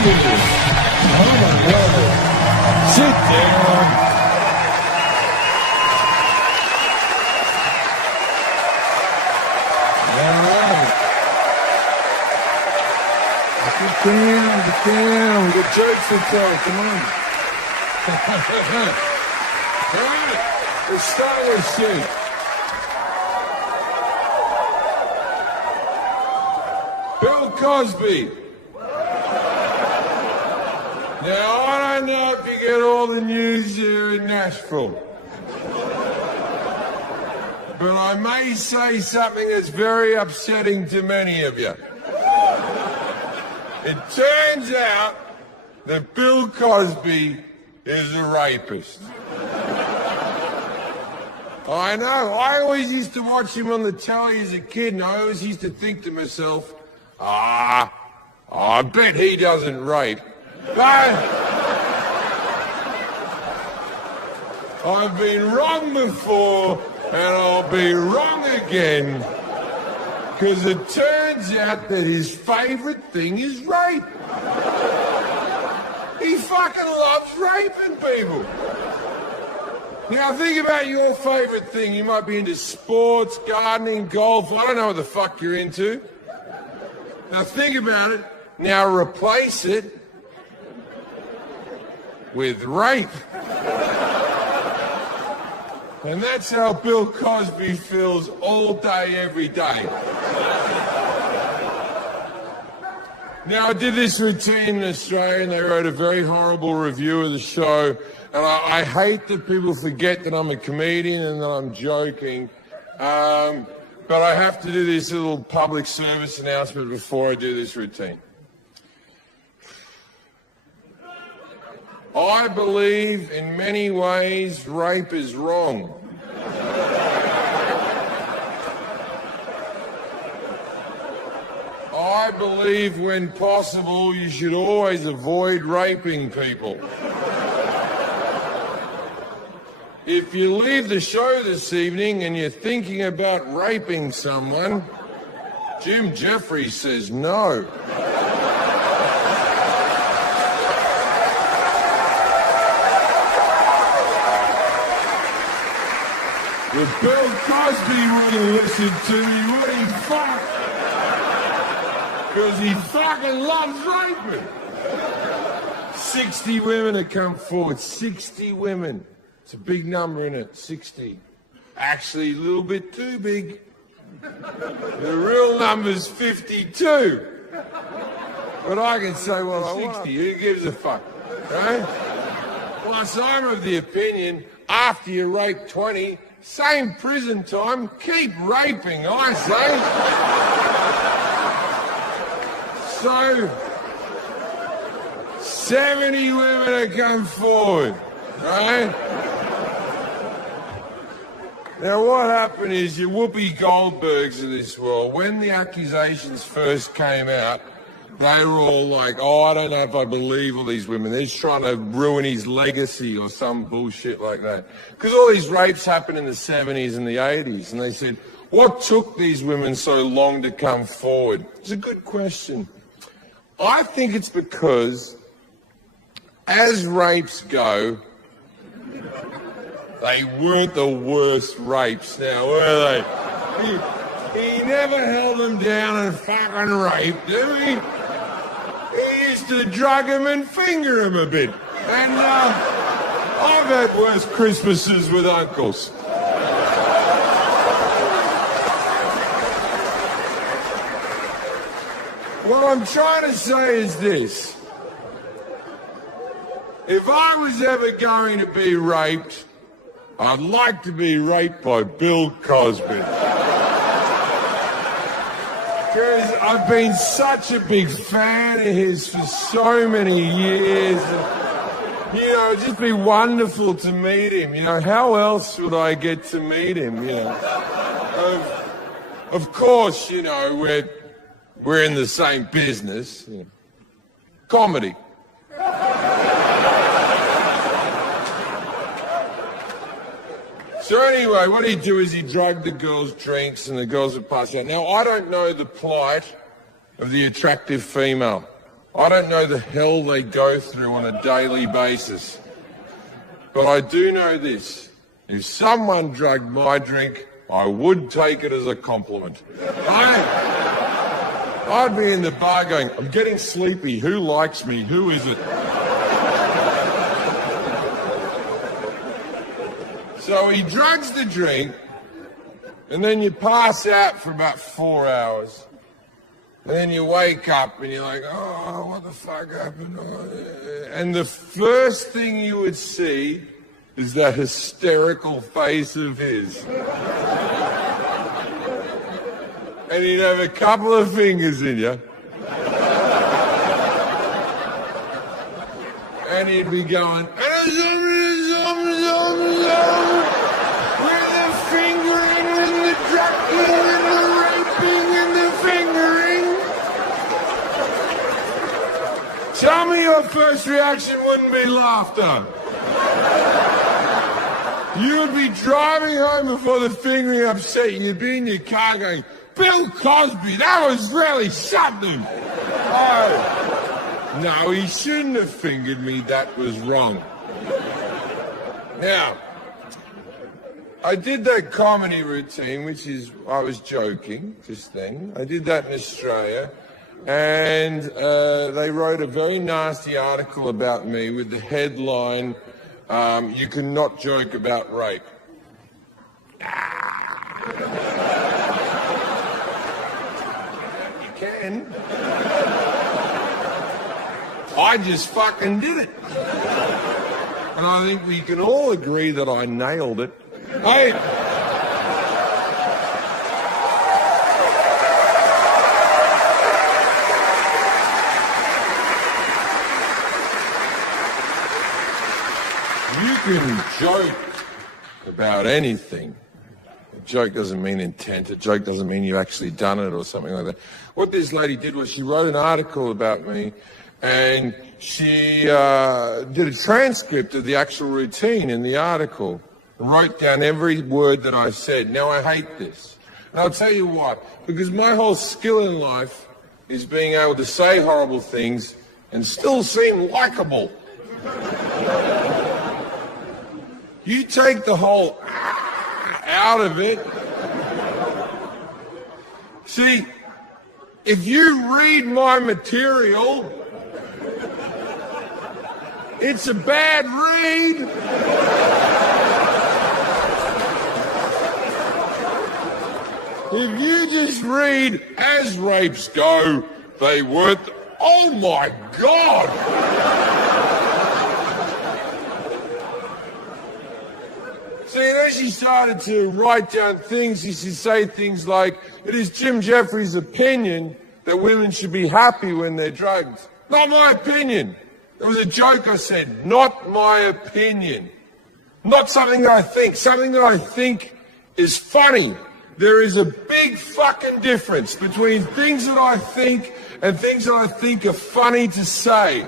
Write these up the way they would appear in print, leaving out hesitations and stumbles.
Oh my God. Sit down. All right. Get down, get down. We got jokes to tell. Come on. All right. Let's start with shit. Bill Cosby. Now, I don't know if you get all the news here in Nashville, but I may say something that's very upsetting to many of you. It turns out that Bill Cosby is a rapist. I know. I always used to watch him on the telly as a kid, and I always used to think to myself, I bet he doesn't rape. But I've been wrong before, and I'll be wrong again, because it turns out that his favorite thing is rape. He fucking loves raping people. Now think about your favorite thing. You might be into sports, gardening, golf. I don't know what the fuck you're into. Now think about it. Now replace it with rape. And that's how Bill Cosby feels all day, every day. Now, I did this routine in Australia, and they wrote a very horrible review of the show. And I hate that people forget that I'm a comedian and that I'm joking. But I have to do this little public service announcement before I do this routine. I believe in many ways rape is wrong. I believe when possible you should always avoid raping people. If you leave the show this evening and you're thinking about raping someone, Jim Jefferies says no. If Bill Cosby would have listened to me, would he fuck? Because he fucking loves raping. 60 women have come forward. 60 women. It's a big number, isn't it? 60. Actually, a little bit too big. The real number's 52. But I can say, well, 60. Who gives a fuck? Right? Plus, I'm of the opinion, after you rape 20, same prison time, keep raping, I say. So, 70 women have come forward, right? Now, what happened is your Whoopi Goldbergs of this world, when the accusations first came out, they were all like, oh, I don't know if I believe all these women. They're just trying to ruin his legacy or some bullshit like that. Because all these rapes happened in the 70s and the 80s. And they said, what took these women so long to come forward? It's a good question. I think it's because, as rapes go, they weren't the worst rapes now, were they? He never held them down and fucking raped them. He used to drug him and finger him a bit. And I've had worse Christmases with uncles. What I'm trying to say is this. If I was ever going to be raped, I'd like to be raped by Bill Cosby. Because I've been such a big fan of his for so many years. You know, it'd just be wonderful to meet him. You know, how else would I get to meet him, you know? Of course, you know, we're in the same business. You know. Comedy. So anyway, what he'd do is he'd drug the girls' drinks and the girls would pass out. Now, I don't know the plight of the attractive female. I don't know the hell they go through on a daily basis. But I do know this. If someone drugged my drink, I would take it as a compliment. I'd be in the bar going, I'm getting sleepy. Who likes me? Who is it? So he drugs the drink, and then you pass out for about 4 hours. And then you wake up and you're like, oh, what the fuck happened? And the first thing you would see is that hysterical face of his. And he'd have a couple of fingers in you. And he'd be going, with the fingering and the drugging and the raping and the fingering. Tell me your first reaction wouldn't be laughter. You'd be driving home before the fingering upset you. You'd be in your car going, Bill Cosby, that was really something. Oh, no, he shouldn't have fingered me. That was wrong. Now, I did that comedy routine, which is, I was joking just then. I did that in Australia, and they wrote a very nasty article about me with the headline, you cannot joke about rape. You can. I just fucking did it. And I think we can all agree that I nailed it. Hey. You can joke about anything. A joke doesn't mean intent. A joke doesn't mean you've actually done it or something like that. What this lady did was she wrote an article about me, and she did a transcript of the actual routine in the article and wrote down every word that I said. Now, I hate this. And I'll tell you what, because my whole skill in life is being able to say horrible things and still seem likable. You take the whole out of it. See, if you read my material, it's a bad read. If you just read, as rapes go, they weren't. Oh my God! See, then she started to write down things. She should say things like, it is Jim Jefferies' opinion that women should be happy when they're drugged. Not my opinion. It was a joke I said. Not my opinion. Not something that I think. Something that I think is funny. There is a big fucking difference between things that I think and things that I think are funny to say.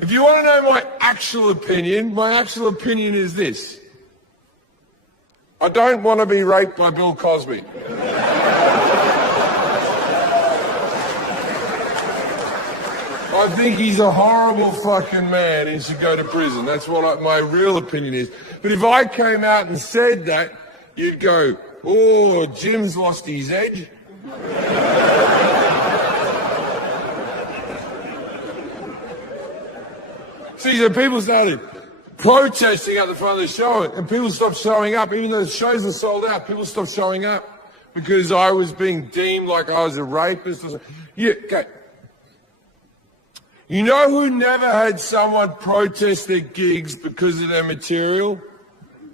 If you want to know my actual opinion is this. I don't want to be raped by Bill Cosby. I think he's a horrible fucking man and should go to prison. That's what my real opinion is. But if I came out and said that, you'd go, oh, Jim's lost his edge. See, so people started protesting at the front of the show, and people stopped showing up. Even though the shows are sold out, people stopped showing up because I was being deemed like I was a rapist. Yeah, okay. You know who never had someone protest their gigs because of their material?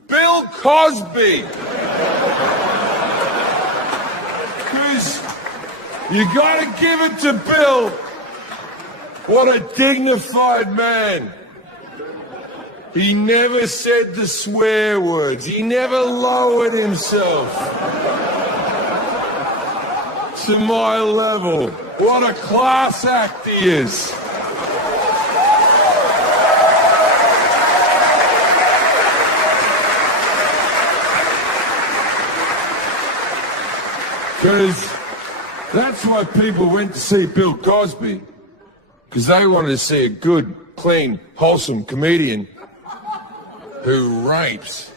Bill Cosby. Because you got to give it to Bill. What a dignified man. He never said the swear words. He never lowered himself to my level. What a class act he is. That's why people went to see Bill Cosby, because they wanted to see a good, clean, wholesome comedian who rapes.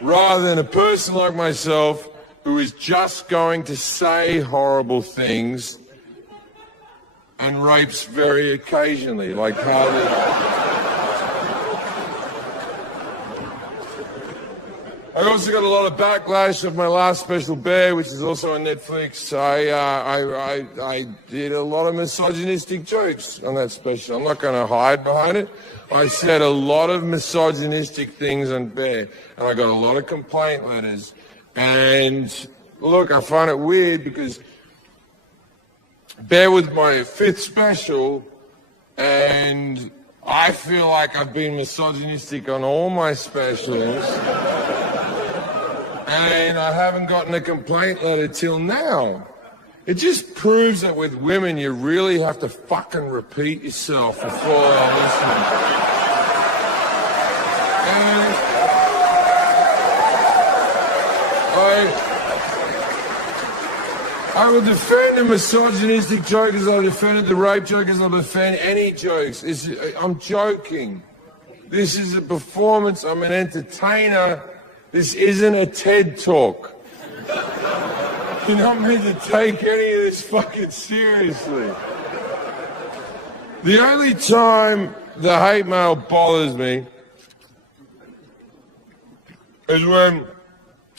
Rather than a person like myself who is just going to say horrible things and rapes very occasionally, like Harley. I also got a lot of backlash of my last special, Bear, which is also on Netflix. I did a lot of misogynistic jokes on that special. I'm not going to hide behind it. I said a lot of misogynistic things on Bear, and I got a lot of complaint letters. And look, I find it weird because Bear was my 5th special, and I feel like I've been misogynistic on all my specials. And I haven't gotten a complaint letter till now. It just proves that with women, you really have to fucking repeat yourself before they'll listen. And I will defend the misogynistic joke as I defended the rape joke, as I'll defend any jokes. I'm joking. This is a performance. I'm an entertainer. This isn't a TED Talk. You're not meant to take any of this fucking seriously. The only time the hate mail bothers me is when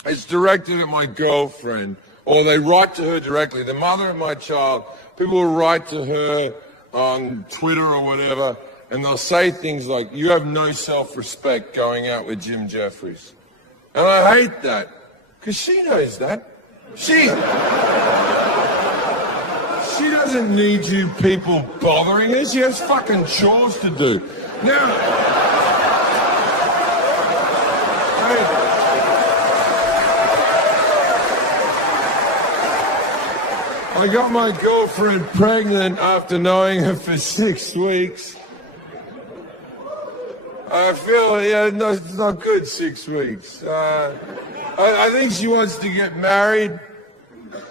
it's directed at my girlfriend, or they write to her directly. The mother of my child, people will write to her on Twitter or whatever, and they'll say things like, "You have no self-respect going out with Jim Jefferies." And I hate that, because she knows that. She doesn't need you people bothering her. She has fucking chores to do. Now, I got my girlfriend pregnant after knowing her for 6 weeks. I feel, no, it's not good, 6 weeks. I think she wants to get married,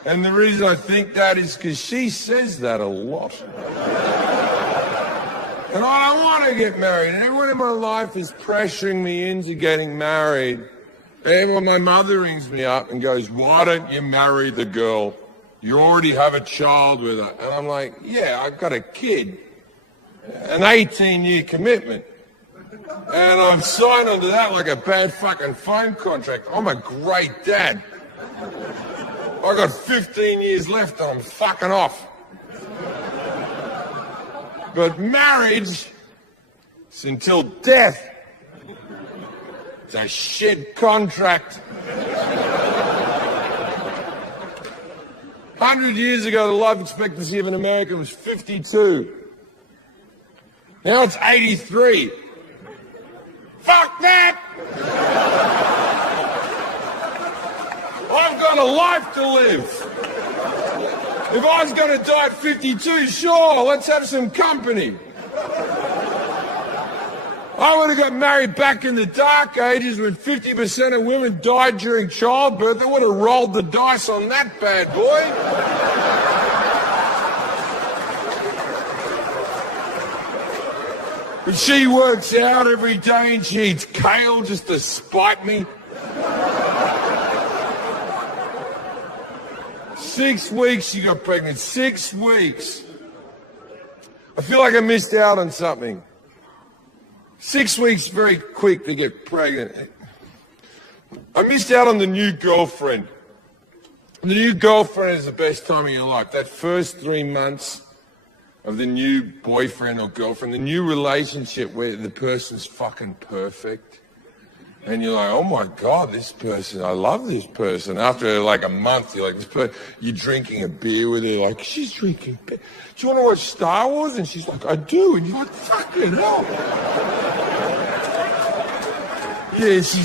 and the reason I think that is because she says that a lot. And I don't want to get married, and everyone in my life is pressuring me into getting married. And when my mother rings me up and goes, "Why don't you marry the girl? You already have a child with her." And I'm like, "Yeah, I've got a kid, an 18-year commitment. And I'm signed onto that like a bad fucking phone contract. I'm a great dad. I got 15 years left and I'm fucking off." But marriage is until death. It's a shit contract. 100 years ago, the life expectancy of an American was 52. Now it's 83. Fuck that! I've got a life to live. If I was going to die at 52, sure, let's have some company. I would have got married back in the dark ages when 50% of women died during childbirth. I would have rolled the dice on that bad boy. But she works out every day and she eats kale just to spite me. 6 weeks she got pregnant. 6 weeks. I feel like I missed out on something. 6 weeks, very quick to get pregnant. I missed out on the new girlfriend. The new girlfriend is the best time of your life. That first 3 months of the new boyfriend or girlfriend, the new relationship where the person's fucking perfect. And you're like, "Oh my God, this person, I love this person." After like a month, you're like, this person, you're drinking a beer with her, like, "She's drinking beer. Do you want to watch Star Wars?" And she's like, "I do." And you're like, "Fucking hell." Yeah, she's